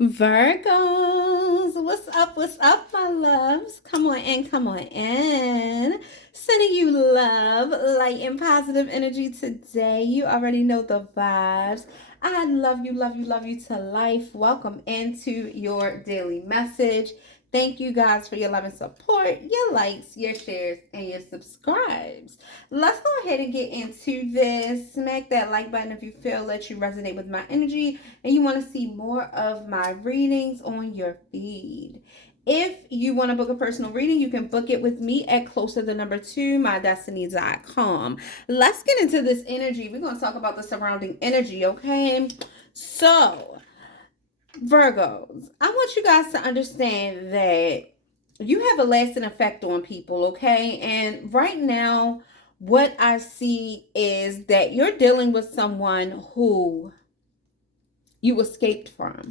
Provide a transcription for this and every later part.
Virgos, what's up, my loves? Come on in, come on in. Sending you love, light, and positive energy today. You already know the vibes. I love you, love you, love you to life. Welcome into your daily message. Thank you guys for your love and support, your likes, your shares, and your subscribes. Let's go ahead and get into this. Smack that like button if you feel that you resonate with my energy and you want to see more of my readings on your feed. If you want to book a personal reading, you can book it with me at closer2MyDestinys.com. Let's get into this energy. We're going to talk about the surrounding energy, okay? So, Virgos, I want you guys to understand that you have a lasting effect on people, okay? And right now, what I see is that you're dealing with someone who you escaped from.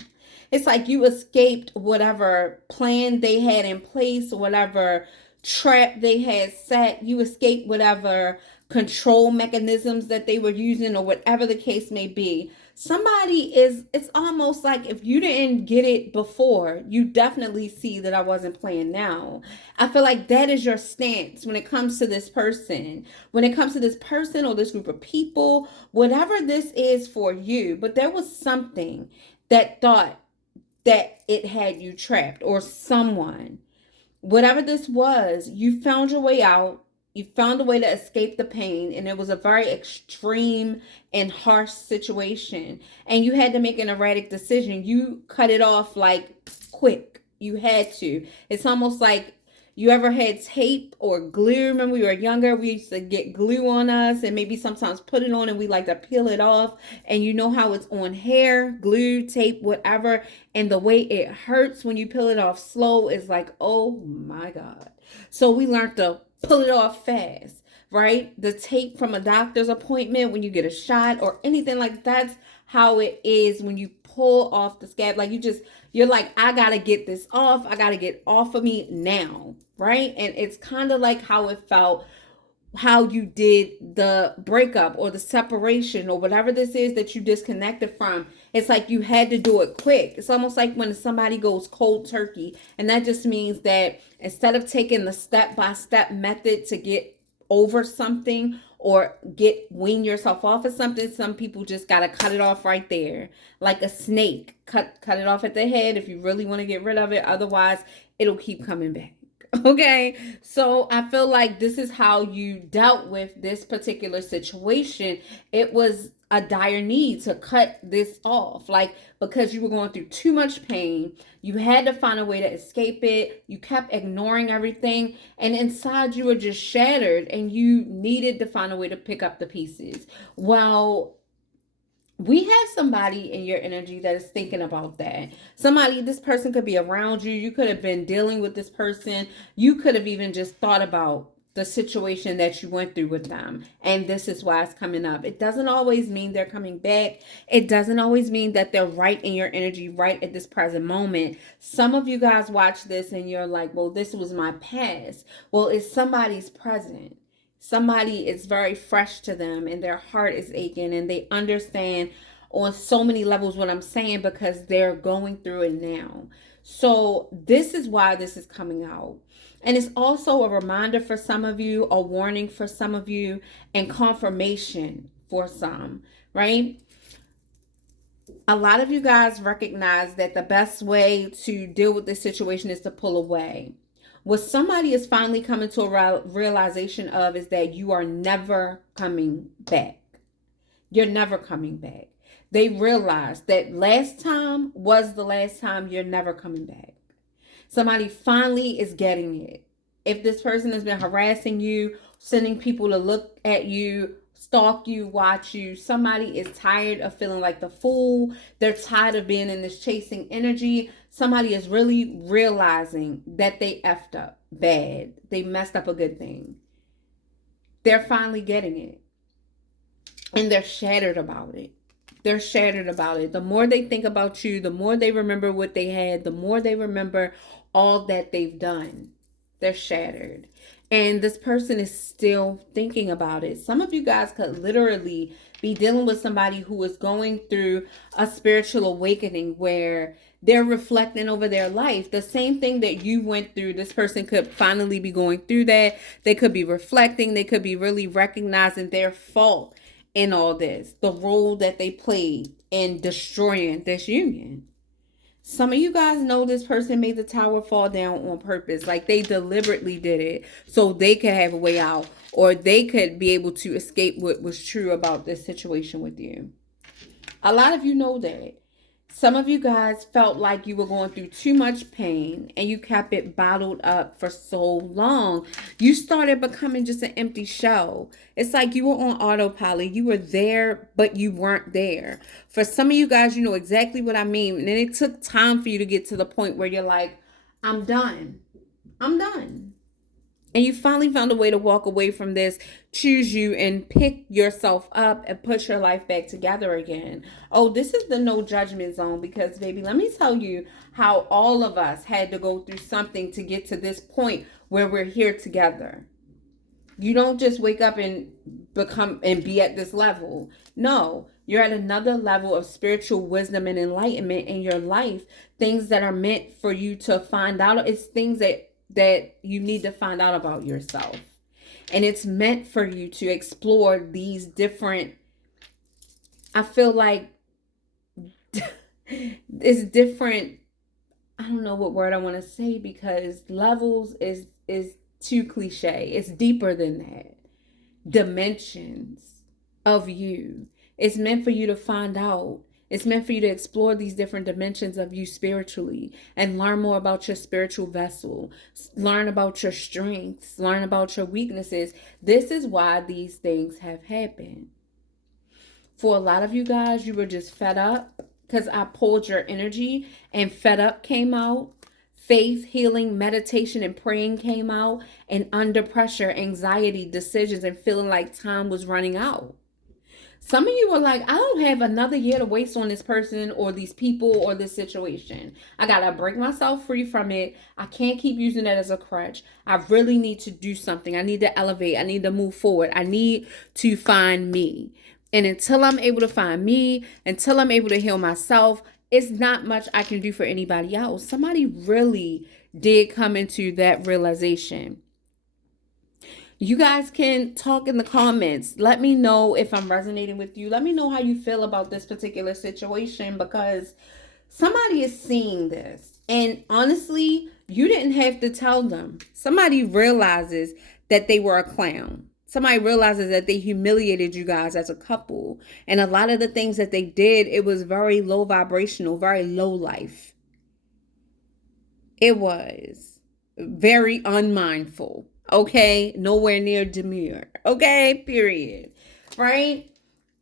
It's like you escaped whatever plan they had in place, whatever trap they had set. You escaped whatever control mechanisms that they were using, or whatever the case may be. It's almost like if you didn't get it before, you definitely see that I wasn't playing now. I feel like that is your stance when it comes to this person. When it comes to this person or this group of people, whatever this is for you, but there was something that thought that it had you trapped, or someone. Whatever this was, you found your way out. You found a way to escape the pain, and it was a very extreme and harsh situation. And you had to make an erratic decision. You cut it off like quick. You had to. It's almost like you ever had tape or glue. Remember, we were younger, we used to get glue on us and maybe sometimes put it on and we like to peel it off. And you know how it's on hair, glue, tape, whatever. And the way it hurts when you peel it off slow is like, oh my God. So we learned to pull it off fast, right? The tape from a doctor's appointment when you get a shot or anything like that's how it is when you pull off the scab. Like you're like, I gotta get this off. I gotta get off of me now, right? And it's kind of like how it felt, how you did the breakup or the separation or whatever this is that you disconnected from. It's like you had to do it quick. It's almost like when somebody goes cold turkey, and that just means that instead of taking the step-by-step method to get over something or wean yourself off of something, some people just gotta cut it off right there, like a snake. Cut it off at the head if you really want to get rid of it. Otherwise, it'll keep coming back. Okay, so I feel like this is how you dealt with this particular situation. It was a dire need to cut this off, like, because you were going through too much pain. You had to find a way to escape it. You kept ignoring everything, and inside you were just shattered, and you needed to find a way to pick up the pieces. Well, we have somebody in your energy that is thinking about that. This person could be around you. You could have been dealing with this person. You could have even just thought about the situation that you went through with them. And this is why it's coming up. It doesn't always mean they're coming back. It doesn't always mean that they're right in your energy right at this present moment. Some of you guys watch this and you're like, well, this was my past. Well, it's somebody's present. Somebody is very fresh to them and their heart is aching and they understand on so many levels what I'm saying because they're going through it now. So this is why this is coming out. And it's also a reminder for some of you, a warning for some of you, and confirmation for some, right? A lot of you guys recognize that the best way to deal with this situation is to pull away. What somebody is finally coming to a realization of is that you are never coming back. You're never coming back. They realize that last time was the last time. You're never coming back. Somebody finally is getting it. If this person has been harassing you, sending people to look at you, stalk you, watch you, somebody is tired of feeling like the fool. They're tired of being in this chasing energy. Somebody is really realizing that they effed up bad. They messed up a good thing. They're finally getting it. And they're shattered about it. They're shattered about it. The more they think about you, the more they remember what they had, the more they remember all that they've done. They're shattered. And this person is still thinking about it. Some of you guys could literally be dealing with somebody who is going through a spiritual awakening where They're reflecting over their life. The same thing that you went through, this person could finally be going through that. They could be reflecting. They could be really recognizing their fault in all this, the role that they played in destroying this union. Some of you guys know this person made the tower fall down on purpose. Like they deliberately did it so they could have a way out, or they could be able to escape what was true about this situation with you. A lot of you know that. Some of you guys felt like you were going through too much pain and you kept it bottled up for so long. You started becoming just an empty shell. It's like you were on autopilot. You were there, but you weren't there. For some of you guys, you know exactly what I mean. And it took time for you to get to the point where you're like, I'm done. I'm done. And you finally found a way to walk away from this, choose you, and pick yourself up and put your life back together again. Oh, this is the no judgment zone because, baby, let me tell you how all of us had to go through something to get to this point where we're here together. You don't just wake up and become and be at this level. No, you're at another level of spiritual wisdom and enlightenment in your life. Things that are meant for you to find out. It's things that you need to find out about yourself. And it's meant for you to explore these different, I feel like it's different, I don't know what word I want to say because levels is too cliche. It's deeper than that. Dimensions of you. It's meant for you to find out. It's meant for you to explore these different dimensions of you spiritually and learn more about your spiritual vessel. Learn about your strengths. Learn about your weaknesses. This is why these things have happened. For a lot of you guys, you were just fed up because I pulled your energy and fed up came out. Faith, healing, meditation, and praying came out. And under pressure, anxiety, decisions, and feeling like time was running out. Some of you are like, I don't have another year to waste on this person or these people or this situation. I got to break myself free from it. I can't keep using that as a crutch. I really need to do something. I need to elevate. I need to move forward. I need to find me. And until I'm able to find me, until I'm able to heal myself, it's not much I can do for anybody else. Somebody really did come into that realization. You guys can talk in the comments. Let me know if I'm resonating with you. Let me know how you feel about this particular situation because somebody is seeing this. And honestly, you didn't have to tell them. Somebody realizes that they were a clown. Somebody realizes that they humiliated you guys as a couple. And a lot of the things that they did, it was very low vibrational, very low life. It was very unmindful. Okay, nowhere near demure. Okay, period. Right?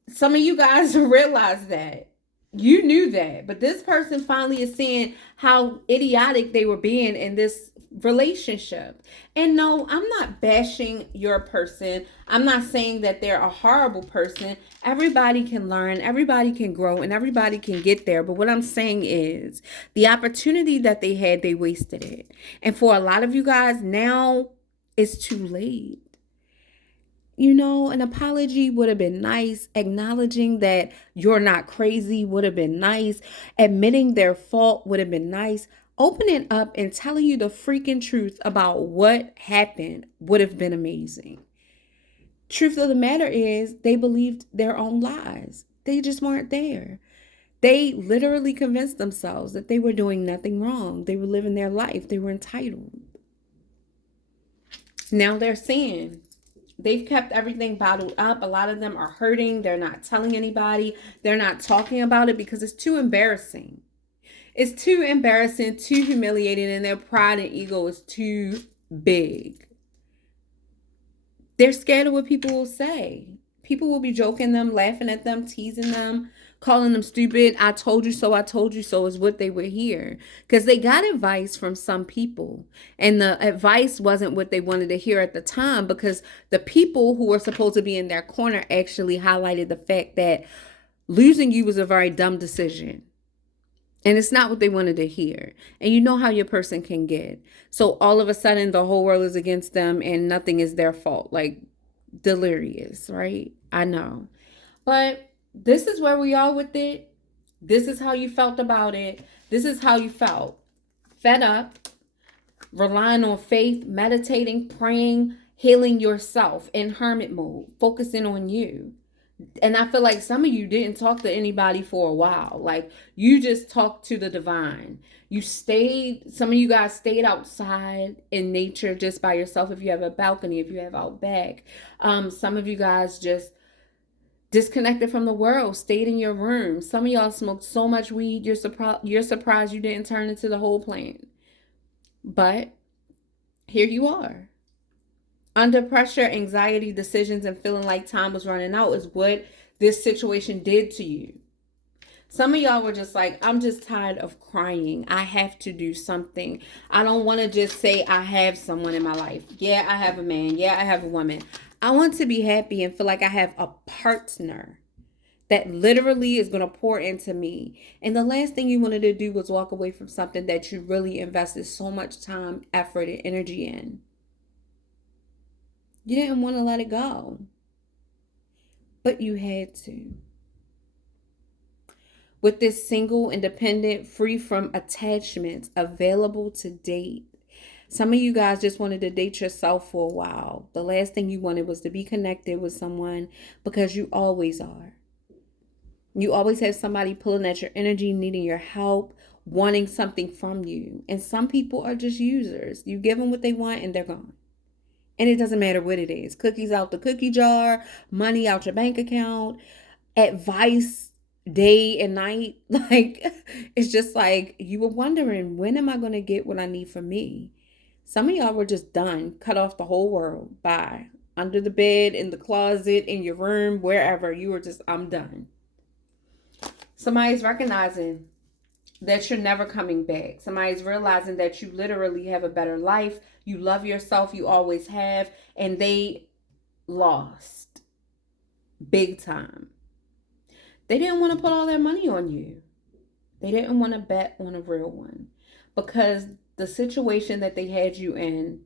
Some of you guys realize that. You knew that. But this person finally is seeing how idiotic they were being in this relationship. And no, I'm not bashing your person. I'm not saying that they're a horrible person. Everybody can learn, everybody can grow, and everybody can get there. But what I'm saying is the opportunity that they had, they wasted it. And for a lot of you guys now, it's too late. You know, an apology would have been nice. Acknowledging that you're not crazy would have been nice. Admitting their fault would have been nice. Opening up and telling you the freaking truth about what happened would have been amazing. Truth of the matter is they believed their own lies. They just weren't there. They literally convinced themselves that they were doing nothing wrong. They were living their life. They were entitled. Now they're seeing they've kept everything bottled up. A lot of them are hurting. They're not telling anybody. They're not talking about it because it's too embarrassing. It's too embarrassing, too humiliating, and their pride and ego is too big. They're scared of what people will say. People will be joking them, laughing at them, teasing them, calling them stupid. I told you so is what they would hear. Because they got advice from some people. And the advice wasn't what they wanted to hear at the time because the people who were supposed to be in their corner actually highlighted the fact that losing you was a very dumb decision. And it's not what they wanted to hear. And you know how your person can get. So all of a sudden the whole world is against them and nothing is their fault. Like delirious, right? I know. But this is where we are with it. This is how you felt about it. This is how you felt. Fed up, relying on faith, meditating, praying, healing yourself in hermit mode, focusing on you. And I feel like some of you didn't talk to anybody for a while. Like, you just talked to the divine. You stayed, some of you guys stayed outside in nature just by yourself. If you have a balcony, if you have out back. Some of you guys just disconnected from the world, stayed in your room. Some of y'all smoked so much weed, you're surprised you didn't turn into the whole plant. But here you are. Under pressure, anxiety, decisions, and feeling like time was running out is what this situation did to you. Some of y'all were just like, I'm just tired of crying. I have to do something. I don't want to just say I have someone in my life. Yeah, I have a man. Yeah, I have a woman. I want to be happy and feel like I have a partner that literally is going to pour into me. And the last thing you wanted to do was walk away from something that you really invested so much time, effort, and energy in. You didn't want to let it go, but you had to. With this single, independent, free from attachments, available to date. Some of you guys just wanted to date yourself for a while. The last thing you wanted was to be connected with someone, because you always are. You always have somebody pulling at your energy, needing your help, wanting something from you. And some people are just users. You give them what they want and they're gone. And it doesn't matter what it is. Cookies out the cookie jar, money out your bank account, advice day and night. Like, it's just like you were wondering, when am I going to get what I need from me? Some of y'all were just done, cut off the whole world. Bye. Under the bed, in the closet, in your room, wherever. You were just, I'm done. Somebody's recognizing that you're never coming back. Somebody's realizing that you literally have a better life. You love yourself. You always have. And they lost big time. They didn't want to put all their money on you. They didn't want to bet on a real one, because the situation that they had you in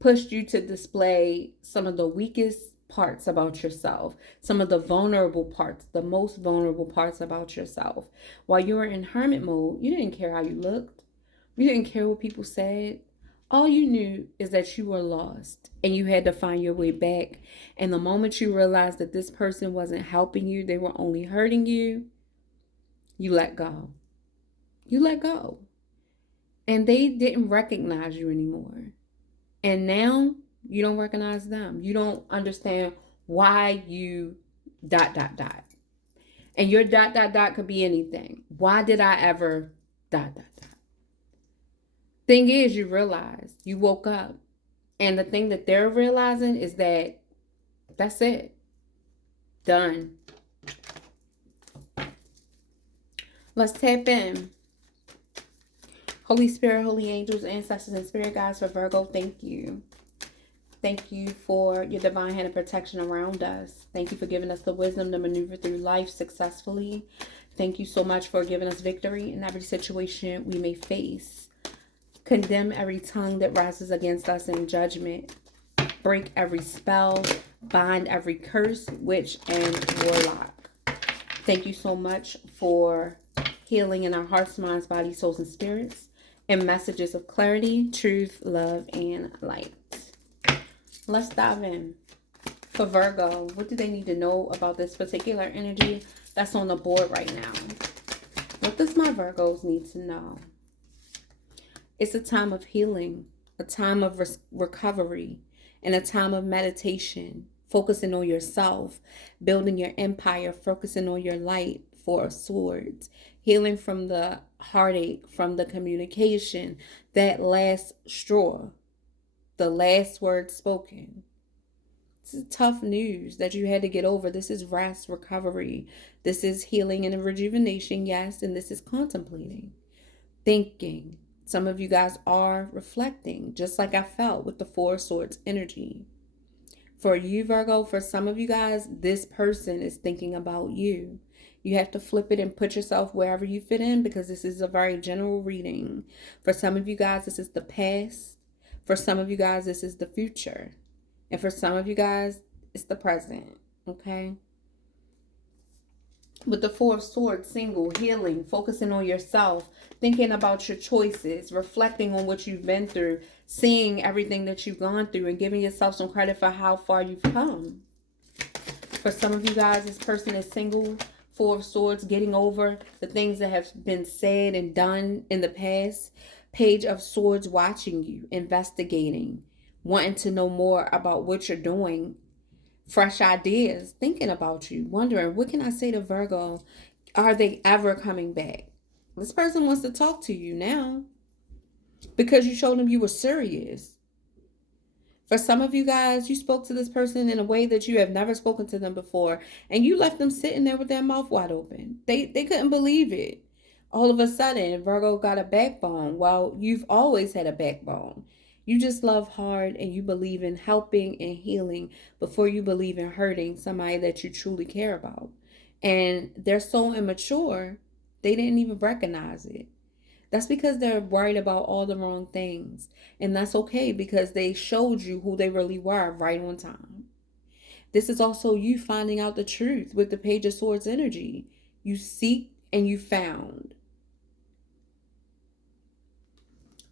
pushed you to display some of the weakest parts about yourself, some of the vulnerable parts, the most vulnerable parts about yourself. While you were in hermit mode, you didn't care how you looked. You didn't care what people said. All you knew is that you were lost and you had to find your way back. And the moment you realized that this person wasn't helping you, they were only hurting you, you let go. You let go. And they didn't recognize you anymore. And now you don't recognize them. You don't understand why you ... And your ... could be anything. Why did I ever ... Thing is, you realize, you woke up. And the thing that they're realizing is that that's it. Done. Let's tap in. Holy Spirit, holy angels, ancestors, and spirit guides for Virgo, thank you. Thank you for your divine hand of protection around us. Thank you for giving us the wisdom to maneuver through life successfully. Thank you so much for giving us victory in every situation we may face. Condemn every tongue that rises against us in judgment. Break every spell. Bind every curse, witch, and warlock. Thank you so much for healing in our hearts, minds, bodies, souls, and spirits. And messages of clarity, truth, love, and light. Let's dive in. For Virgo, what do they need to know about this particular energy that's on the board right now? What does my Virgos need to know? It's a time of healing, a time of recovery, and a time of meditation, focusing on yourself, building your empire, focusing on your light, Four of Swords, healing from the heartache, from the communication, that last straw, the last word spoken. This is tough news that you had to get over. This is rest, recovery. This is healing and rejuvenation, yes, and this is contemplating, thinking. Some of you guys are reflecting, just like I felt with the Four of Swords energy. For you, Virgo, for some of you guys, this person is thinking about you. You have to flip it and put yourself wherever you fit in, because this is a very general reading. For some of you guys, this is the past. For some of you guys, this is the future. And for some of you guys, it's the present. Okay? With the Four of Swords, single, healing, focusing on yourself, thinking about your choices, reflecting on what you've been through, seeing everything that you've gone through, and giving yourself some credit for how far you've come. For some of you guys, this person is single, Four of Swords, getting over the things that have been said and done in the past. Page of Swords, watching you, investigating, wanting to know more about what you're doing. Fresh ideas, thinking about you, wondering, what can I say to Virgo? Are they ever coming back? This person wants to talk to you now because you showed them you were serious. For some of you guys, you spoke to this person in a way that you have never spoken to them before, and you left them sitting there with their mouth wide open. They couldn't believe it. All of a sudden, Virgo got a backbone. Well, you've always had a backbone. You just love hard and you believe in helping and healing before you believe in hurting somebody that you truly care about. And they're so immature, they didn't even recognize it. That's because they're worried about all the wrong things. And that's okay because they showed you who they really were right on time. This is also you finding out the truth with the Page of Swords energy. You seek and you found.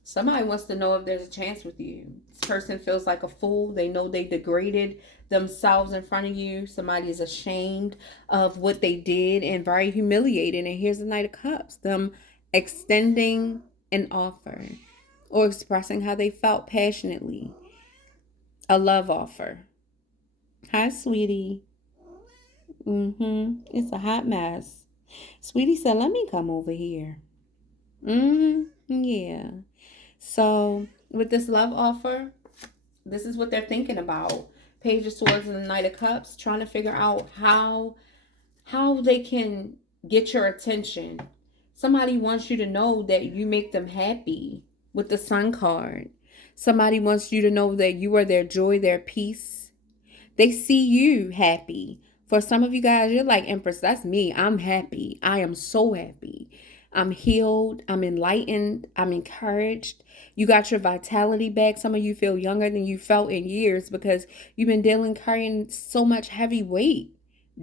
Somebody wants to know if there's a chance with you. This person feels like a fool. They know they degraded themselves in front of you. Somebody is ashamed of what they did and very humiliated. And here's the Knight of Cups. Them extending an offer or expressing how they felt passionately. A love offer. Hi, sweetie. It's a hot mess. Sweetie said, let me come over here. Yeah. So with this love offer, this is what they're thinking about. Page of Swords and the Knight of Cups, trying to figure out how they can get your attention. Somebody wants you to know that you make them happy with the Sun card. Somebody wants you to know that you are their joy, their peace. They see you happy. For some of you guys, you're like, Empress, that's me. I'm happy. I am so happy. I'm healed. I'm enlightened. I'm encouraged. You got your vitality back. Some of you feel younger than you felt in years because you've been carrying so much heavy weight,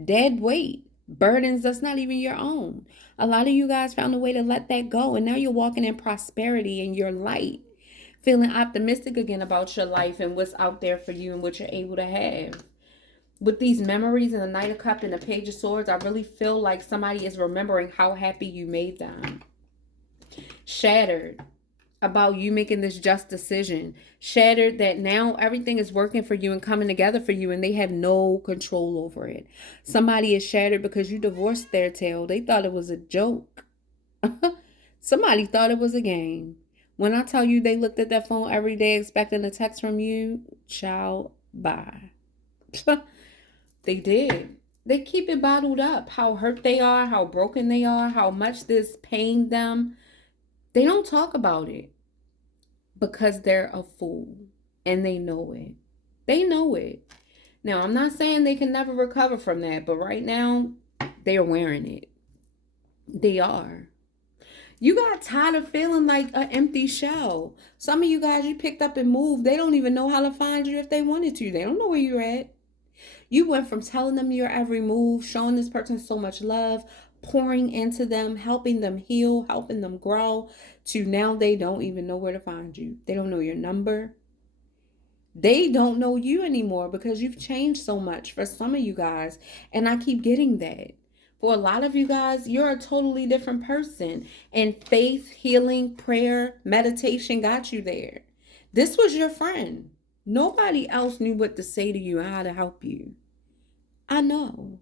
dead weight, burdens that's not even your own. A lot of you guys found a way to let that go, and now you're walking in prosperity and your light, feeling optimistic again about your life and what's out there for you and what you're able to have. With these memories and the Knight of Cups and the Page of Swords, I really feel like somebody is remembering how happy you made them. Shattered about you making this just decision. Shattered that now everything is working for you and coming together for you and they have no control over it. Somebody is shattered because you divorced their tail. They thought it was a joke. Somebody thought it was a game. When I tell you they looked at that phone every day expecting a text from you, ciao, bye. They did. They keep it bottled up. How hurt they are, how broken they are, how much this pained them. They don't talk about it because they're a fool and they know it. They know it. Now, I'm not saying they can never recover from that, but right now, they are wearing it. They are. You got tired of feeling like an empty shell. Some of you guys, you picked up and moved. They don't even know how to find you if they wanted to. They don't know where you're at. You went from telling them your every move, showing this person so much love, pouring into them, helping them heal, helping them grow, to now they don't even know where to find you. They don't know your number. They don't know you anymore because you've changed so much for some of you guys. And I keep getting that. For a lot of you guys, you're a totally different person. And faith, healing, prayer, meditation got you there. This was your friend. Nobody else knew what to say to you and how to help you. I know.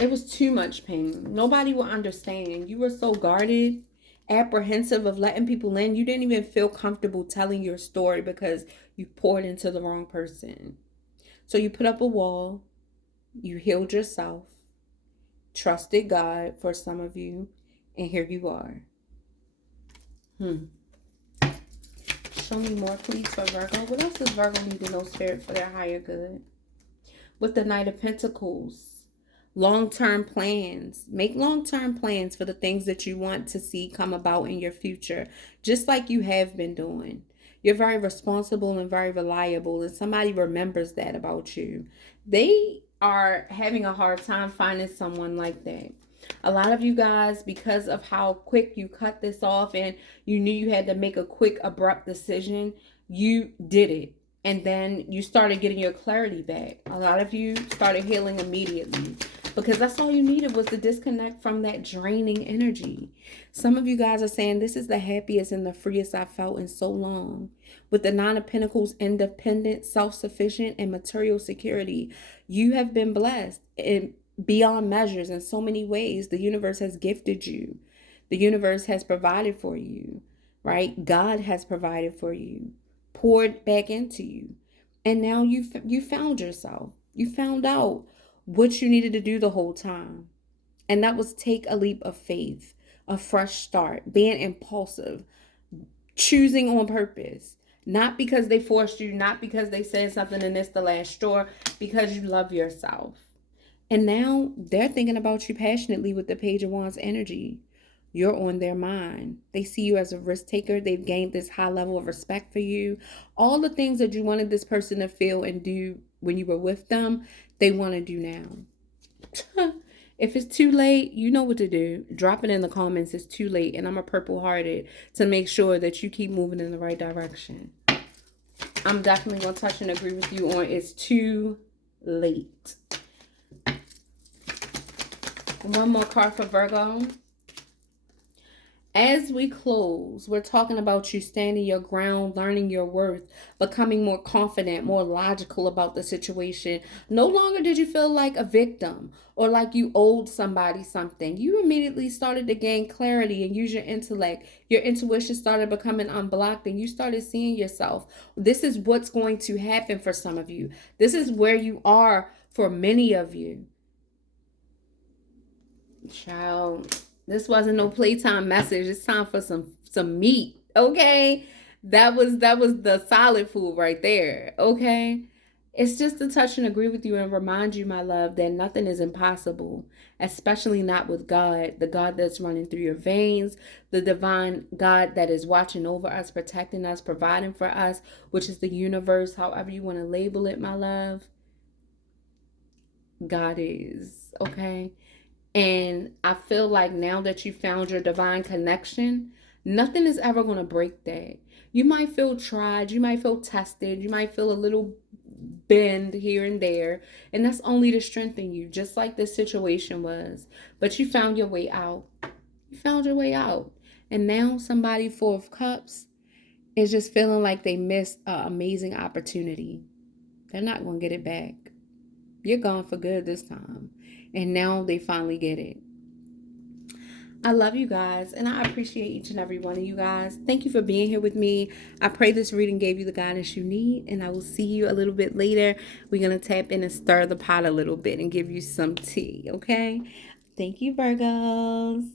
It was too much pain. Nobody will understand. You were so guarded, apprehensive of letting people in. You didn't even feel comfortable telling your story because you poured into the wrong person. So you put up a wall. You healed yourself. Trusted God for some of you. And here you are. Show me more, please, for Virgo. What else does Virgo need to know, Spirit, for their higher good? With the Knight of Pentacles. Long-term plans. Make long-term plans for the things that you want to see come about in your future, just like you have been doing. You're very responsible and very reliable, and somebody remembers that about you. They are having a hard time finding someone like that. A lot of you guys, because of how quick you cut this off and you knew you had to make a quick, abrupt decision, you did it. And then you started getting your clarity back. A lot of you started healing immediately because that's all you needed was to disconnect from that draining energy. Some of you guys are saying, this is the happiest and the freest I've felt in so long. With the Nine of Pentacles, independent, self-sufficient, and material security, you have been blessed in beyond measures in so many ways. The universe has gifted you. The universe has provided for you, right? God has provided for you, poured back into you. And now you found yourself. You found out what you needed to do the whole time. And that was take a leap of faith, a fresh start, being impulsive, choosing on purpose. Not because they forced you, not because they said something and it's the last straw, because you love yourself. And now they're thinking about you passionately with the Page of Wands energy. You're on their mind. They see you as a risk taker. They've gained this high level of respect for you. All the things that you wanted this person to feel and do when you were with them, they want to do now. If it's too late, you know what to do. Drop it in the comments. It's too late. And I'm a purple-hearted to make sure that you keep moving in the right direction. I'm definitely going to touch and agree with you on it's too late. One more card for Virgo. As we close, we're talking about you standing your ground, learning your worth, becoming more confident, more logical about the situation. No longer did you feel like a victim or like you owed somebody something. You immediately started to gain clarity and use your intellect. Your intuition started becoming unblocked and you started seeing yourself. This is what's going to happen for some of you. This is where you are for many of you. Child, this wasn't no playtime message. It's time for some meat, okay? That was the solid food right there, okay? It's just to touch and agree with you and remind you, my love, that nothing is impossible, especially not with God, the God that's running through your veins, the divine God that is watching over us, protecting us, providing for us, which is the universe, however you want to label it, my love. God is, okay? And I feel like now that you found your divine connection, nothing is ever going to break that. You might feel tried. You might feel tested. You might feel a little bend here and there. And that's only to strengthen you, just like this situation was. But you found your way out. You found your way out. And now somebody 4 of Cups is just feeling like they missed an amazing opportunity. They're not going to get it back. You're gone for good this time. And now they finally get it. I love you guys. And I appreciate each and every one of you guys. Thank you for being here with me. I pray this reading gave you the guidance you need. And I will see you a little bit later. We're going to tap in and stir the pot a little bit and give you some tea. Okay? Thank you, Virgos.